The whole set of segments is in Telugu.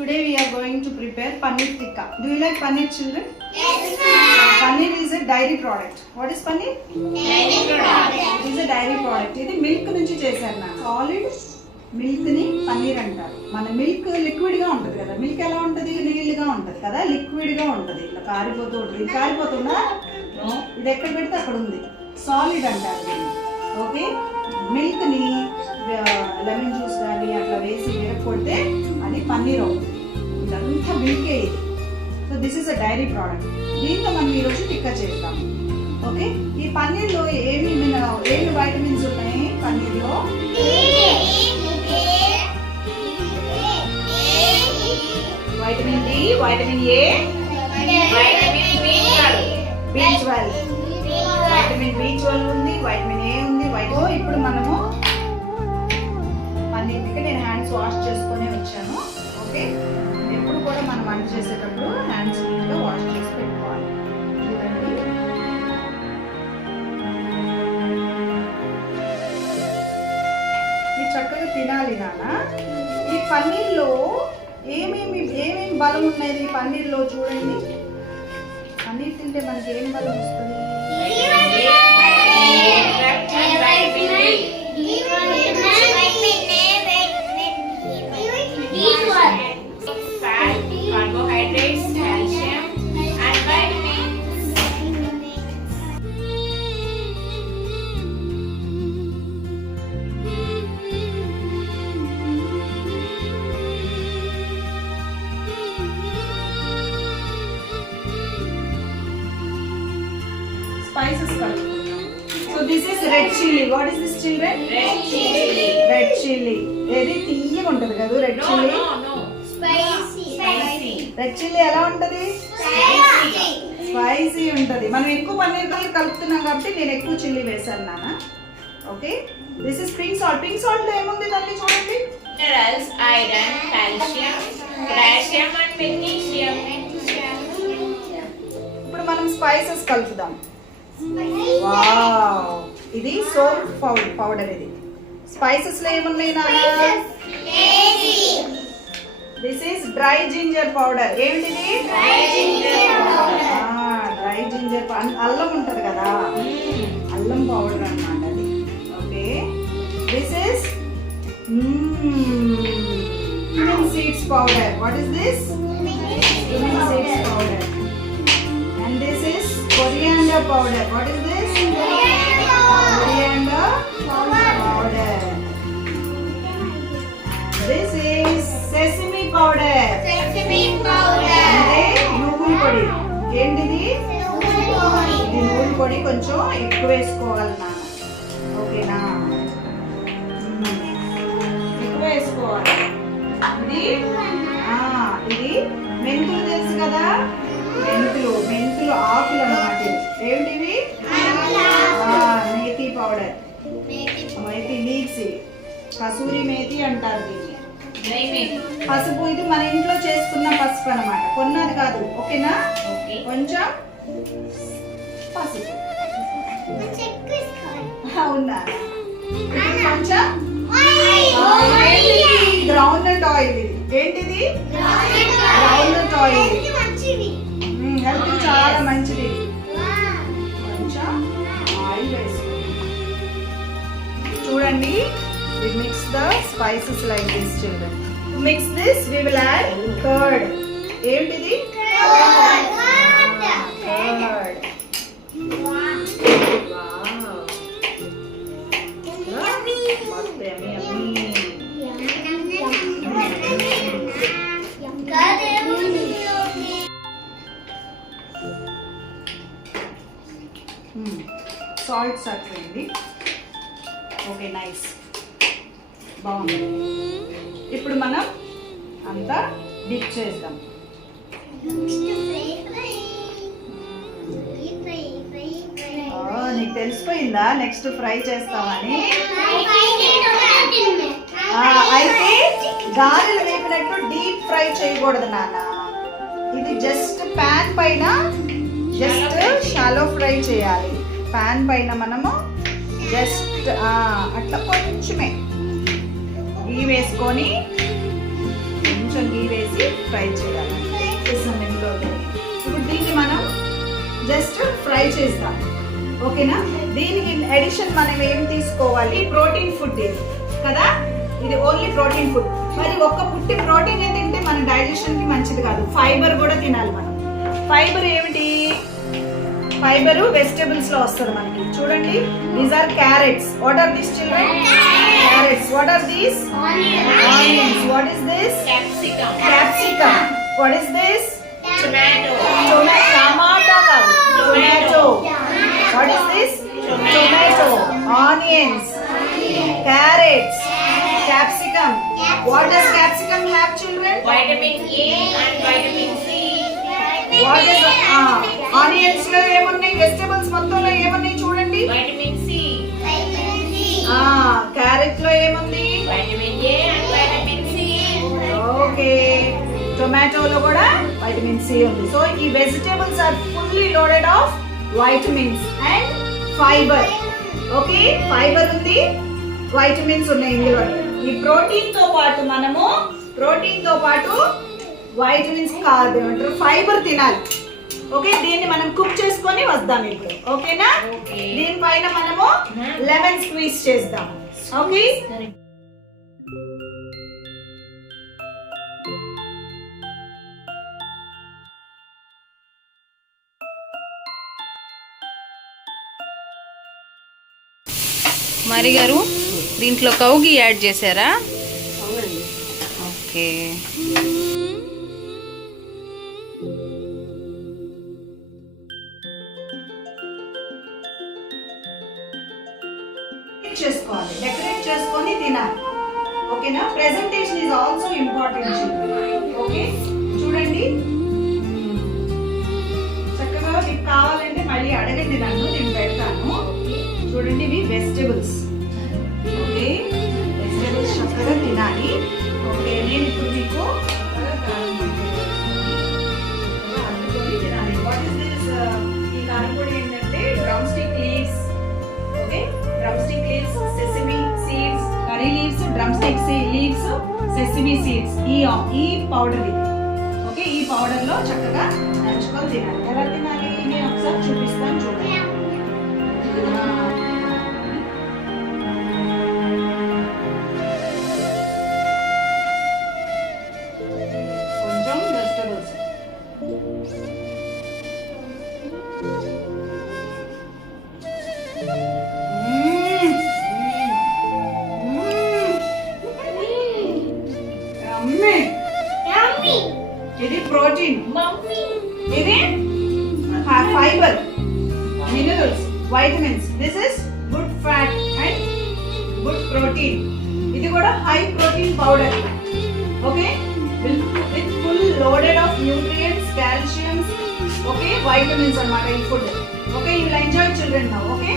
Today we are going to prepare paneer tikka. Do you like paneer, children? Yes, ma'am. Paneer is a dairy product. What is paneer? Dairy product. It is a dairy product. ఇది మిల్క్ నుంచి చేశారు నా సాలిడ్ మిల్క్ ని పన్నీర్ అంటారు. మన మిల్క్ లిక్విడ్ గా ఉంటది కదా. మిల్క్ ఎలా ఉంటది? నీళ్ళుగా ఉంటది కదా, లిక్విడ్ గా ఉంటది. ఇట్లా కారిపోతూ ఉంటుంది. ఇది కారిపోతుందా? ఇది ఎక్కడ పెడితే అక్కడ ఉంది. సాలిడ్ అంటారు దీన్ని. ఓకే, మిల్క్ ని లెమన్ జ్యూస్ కానీ అట్లా వేసి విరగొడితే అది పన్నీర్ అవుతుంది. ఇదంతా మిల్కే ఇది. So this is a dairy product. దీంతో మనం ఈరోజు టిక్కా చేస్తాం. ఓకే, ఈ పన్నీర్లో ఏమి వైటమిన్స్ ఉన్నాయి? పన్నీర్లో vitamin D, vitamin A, vitamin B12, vitamin B12 ఉంది, వైటమిన్ ఏ ఉంది. ఇప్పుడు మనము పన్నీర్కి నేను హ్యాండ్స్ వాష్ చేసుకునే వచ్చాను. ఓకే, ఎప్పుడు కూడా మనం వంట చేసేటప్పుడు హ్యాండ్స్ నీట్గా వాష్ చేసి పెట్టుకోవాలి. చూడండి, ఇది చక్కగా తినాలి నాన్న. ఈ పన్నీర్లో ఏమేమి బలం ఉన్నది? పన్నీర్లో చూడండి, పన్నీర్ తింటే మనకి ఏం బలం వస్తుంది? Carbohydrates, calcium, and vitamins. Spices color. So this is red chili. What is this, children? Red chili. Red chili. ఏది తీయగా ఉంటది కదా red chilli. Spicy. Red chilli ఎలా ఉంటది? స్పైసీ ఉంటది. మనం ఎక్కువ పన్నీర్ కలుపుతున్నాం కాబట్టి నేను ఎక్కువ చిల్లీ వేసాను నాన్న. Okay, this is pink salt. Pink salt లో ఏముంది తల్లి చూడండి? Minerals, iron, calcium, potassium, and magnesium. ఇప్పుడు మనం స్పైసెస్ కలుపుదాం. వావ్, ఇది సోప్ పౌడర్. ఇది స్పైసెస్ లో ఏమున్నాయి నాన్న? This is dry ginger powder. ఏమిటిది? డ్రై జింజర్ అల్లం ఉంటది కదా, అల్లం పౌడర్ అన్నమాట అది. Okay, this is cumin seeds powder. What is this? Cumin seeds powder. And this is coriander powder. What is this? Coriander powder. This is sesame powder. అంటే నువ్వుల పొడి. ఏంటిది? ఇది నువ్వుల పొడి. కొంచెం ఎక్కువ వేసుకోవాలి నాన్న. ఓకేనా? ఎక్కువ వేసుకోవాలి. ఇది మెంతులు తెలుసు కదా, మెంతులు ఆకులు అన్నమాట. ఏమిటివి? Methi powder, methi leaves. కసూరి మేథీ అంటారు దీన్ని. పసుపు, ఇది మన ఇంట్లో చేసుకున్న పసుపు అన్నమాట, కొన్నది కాదు. ఓకేనా? కొంచెం పసుపు. అవునా? కొంచెం గ్రౌండ్ నట్ ఆయిల్. ఇది ఏంటిది? Ground nut oil. హెల్త్ చాలా మంచిది. కొంచెం ఆయిల్ వేసుకోండి. చూడండి, we mix the spices like this, children. To mix this, we will add curd. ఏంటిది? curd. Wow. సాల్ట్ సరిపోయింది. ఓకే, నైస్, బాగుంది. ఇప్పుడు మనం అంతా డిప్ చేద్దాం. నీకు తెలిసిపోయిందా నెక్స్ట్ ఫ్రై చేస్తామని? అయితే గారెలు వేపినట్టు డీప్ ఫ్రై చేయకూడదు నాన్న. ఇది జస్ట్ ప్యాన్ పైన జస్ట్ షాలో ఫ్రై చేయాలి. ప్యాన్ పైన మనము జస్ట్ అట్లా కొంచెమే గీ వేసుకొని, కొంచెం గీ వేసి ఫ్రై చేయాలి. ఇప్పుడు దీన్ని మనం జస్ట్ ఫ్రై చేస్తాం, ఓకేనా? దీనికి అడిషన్ మనం ఏం తీసుకోవాలి? ప్రోటీన్ ఫుడ్ ఇది కదా, ఇది ఓన్లీ ప్రోటీన్ ఫుడ్. మరి ఒక్క పుట్టి ప్రోటీన్ తింటే మన డైజెషన్ కి మంచిది కాదు, ఫైబర్ కూడా తినాలి మనం. ఫైబర్ ఏమిటి? ఫైబర్ వెజిటబుల్స్ లో వస్తుంది మనకి. చూడండి, these are carrots. What are this children? Carrots. What are these? Onions. What is this? Capsicum. Capsicum. What is this? Tomato. టమాటా కాదు, tomato. What is this? Tomato. Onions, carrots, capsicum. What does capsicum have children? Vitamin A and vitamin C. What is onions లో ఏమున్నాయి? వెజిటబుల్స్ మొత్తంలో ఏమున్నాయి చూడండి. Vitamin C. క్యారెట్ లో ఏముంది? Vitamin A and vitamin C. Okay, టొమాటోలో కూడా వైటమిన్ సి ఉంది. సో ఈ vegetables are fully loaded of vitamins and fibre. Okay, fibre ఉంది, వైటమిన్స్ ఉన్నాయి ఇందులో. ఈ ప్రోటీన్ తో పాటు మనము వైటమిన్స్ కాదు అంటారు, ఫైబర్ తినాలి. ఓకే, దీన్ని మనం కుక్ చేసుకొని వద్దాం ఇప్పుడు, ఓకేనా? Okay. దీనిపైన మనము లెమన్ స్క్వీజ్ చేద్దాం. ఓకే, మరి గారు దీంట్లో కౌగి యాడ్ చేశారా? ఓకే. చేసుకోవాలి, డెకరేట్ చేసుకొని తినాలి, ఓకేనా? Presentation is also important. Okay, చూడండి, చక్కగా మీకు కావాలంటే మళ్ళీ అడగండి నన్ను, నేను పెడతాను. చూడండి, ఇవి వెజిటబుల్స్. ఓకే, వెజిటబుల్స్ చక్కగా తినాలి. ఓకే, నేను ఇప్పుడు మీకు తినాలి. What is this? ఈ కారపొడి ఏంటంటే drum stick leaves. Okay, drum stick leaves, sesame seeds, curry leaves, drum stick leaves, sesame seeds. ఈ పౌడర్ ఇది. ఓకే, ఈ పౌడర్ లో చక్కగా నంచుకొని తినాలి. ఎలా తినాలి నేను ఒకసారి చూపిస్తాను, చూడండి. కొంచెం వెజిటబుల్స్. ఇది ప్రోటీన్, Mummy. ఇది fibre, minerals, vitamins. This is good fat and good protein. ఇది కూడా high protein powder. Okay, with full loaded of nutrients, calciums, okay, vitamins అన్నమాట ఈ food. Okay, you will enjoy children now. Okay,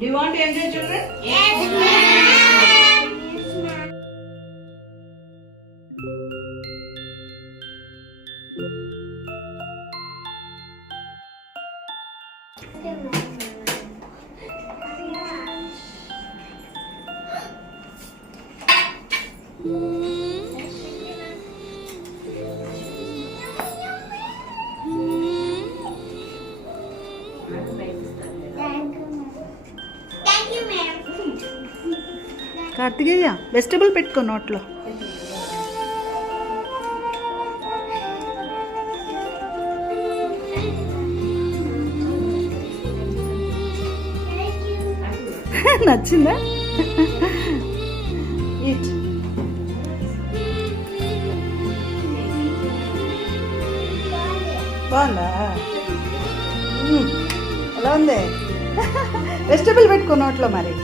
do you want to enjoy children? Yes, ma'am. Thank you, ma'am. Karthikeya vegetable పెట్టుకో నోట్లో. నచ్చిందా? ఈట్. బాగుందా? ఎలా ఉంది? వెజిటబుల్ పెట్టుకో నోట్లో. మరి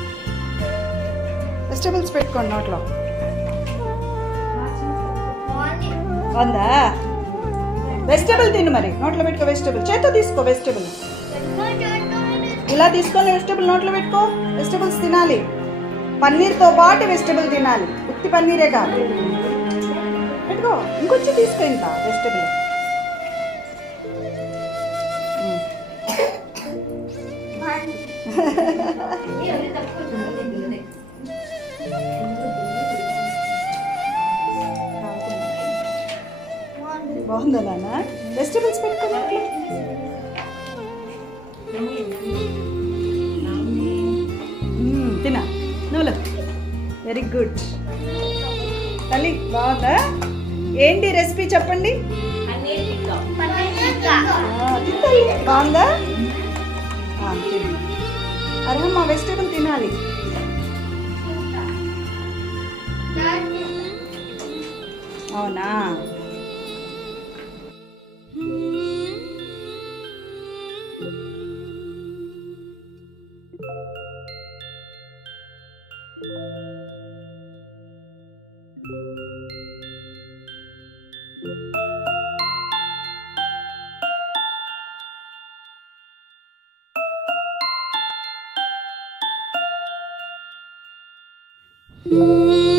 వెజిటబుల్స్ పెట్టుకోండి నోట్లో. బాగుందా? వెజిటబుల్ తిను, మరి నోట్లో పెట్టుకో. వెజిటబుల్ చేత్తో తీసుకో. వెజిటబుల్ ఇలా తీసుకొని వెజిటబుల్ నోట్లో పెట్టుకో. వెజిటబుల్స్ తినాలి, పన్నీర్తో పాటు వెజిటబుల్ తినాలి, ఉత్తి పన్నీరే కాదు. పెట్టుకో, ఇంకొంచెం తీసుకో. ఇంకా వెజిటబుల్ బాగుందా నాన్న? వెజిటబుల్స్ పెట్టుకున్నా తినా నువ్వు వెరీ గుడ్. తల్లి బాగుందా? ఏంటి రెసిపీ చెప్పండి. తింటాలి బాగుందా? తిని అర్హమ్మ వెజిటబుల్ తినాలి. అవునా? Mm-hmm.